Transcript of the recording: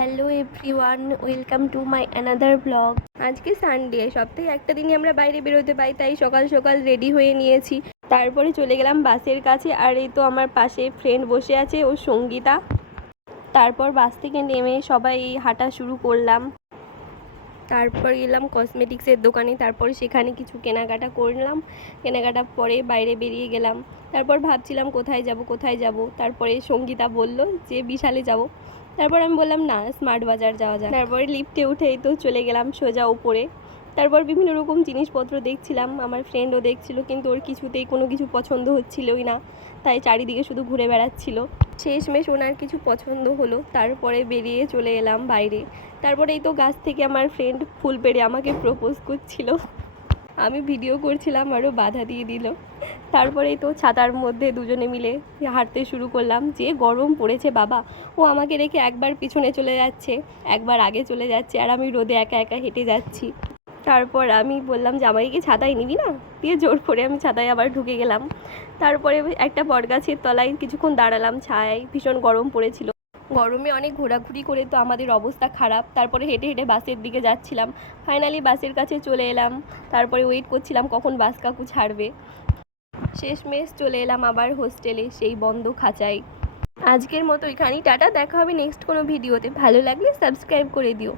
Hello everyone, welcome to my another blog. আজকে Sunday, সপ্তাহে একটা দিনই আমরা বাইরে বেরোতে পাই, তাই সকাল সকাল রেডি হয়ে নিয়েছি। তারপরে চলে গেলাম বাসের কাছে, আর এই তো আমার পাশে ফ্রেন্ড বসে আছে, ও সঙ্গীতা। তারপর বাস থেকে নেমে সবাই হাঁটা শুরু করলাম। তারপর গেলাম কসমেটিক্সের দোকানে, তারপর সেখানে কিছু কেনাকাটা করলাম। কেনাকাটা পরে বাইরে বেরিয়ে গেলাম। তারপর ভাবছিলাম কোথায় যাব। তারপরে সঙ্গীতা বলল যে বিশালে যাব। তারপর আমি বললাম না, স্মার্ট বাজার যাওয়া যায়। তারপরে লিফটে উঠেই তো চলে গেলাম সোজা উপরে। তারপর বিভিন্ন রকম জিনিসপত্র দেখছিলাম, আমার ফ্রেন্ডও দেখছিল, কিন্তু ওর কিছুতেই কোনো কিছু পছন্দ হচ্ছিলই না, তাই চারিদিকে শুধু ঘুরে বেড়াচ্ছিল। শেষমেশ ওনার কিছু পছন্দ হলো, তারপরে বেরিয়ে চলে এলাম বাইরে। তারপরে এই তো গাছ থেকে আমার ফ্রেন্ড ফুল পেড়ে আমাকে প্রপোজ করছিল, আমি ভিডিও করছিলাম, আরও বাধা দিয়ে দিল। তারপরেই তো ছাতার মধ্যে দুজনে মিলে হাঁটতে শুরু করলাম। যে গরম পড়েছে বাবা, ও আমাকে রেখে একবার পিছনে চলে যাচ্ছে, একবার আগে চলে যাচ্ছে, আর আমি রোদে একা একা হেঁটে যাচ্ছি। তারপর আমি বললাম যে আমাকে কি ছাতায় নিবি না, দিয়ে জোর করে আমি ছাতায় আবার ঢুকে গেলাম। তারপরে একটা বটগাছের তলায় কিছুক্ষণ দাঁড়ালাম ছায়ায়, ভীষণ গরম পড়েছিল। গরমে অনেক ঘোরাঘুরি করে তো আমাদের অবস্থা খারাপ। তারপরে হেঁটে হেঁটে বাসের দিকে যাচ্ছিলাম। ফাইনালি বাসের কাছে চলে এলাম। তারপরে ওয়েট করছিলাম কখন বাস কাকু ছাড়বে। শেষমেশ চলে এলাম আবার হোস্টেলে, সেই বন্ধ খাঁচায়। আজকের মতো এখানেই টাটা, দেখা হবে নেক্সট কোনো ভিডিওতে। ভালো লাগলে সাবস্ক্রাইব করে দিও।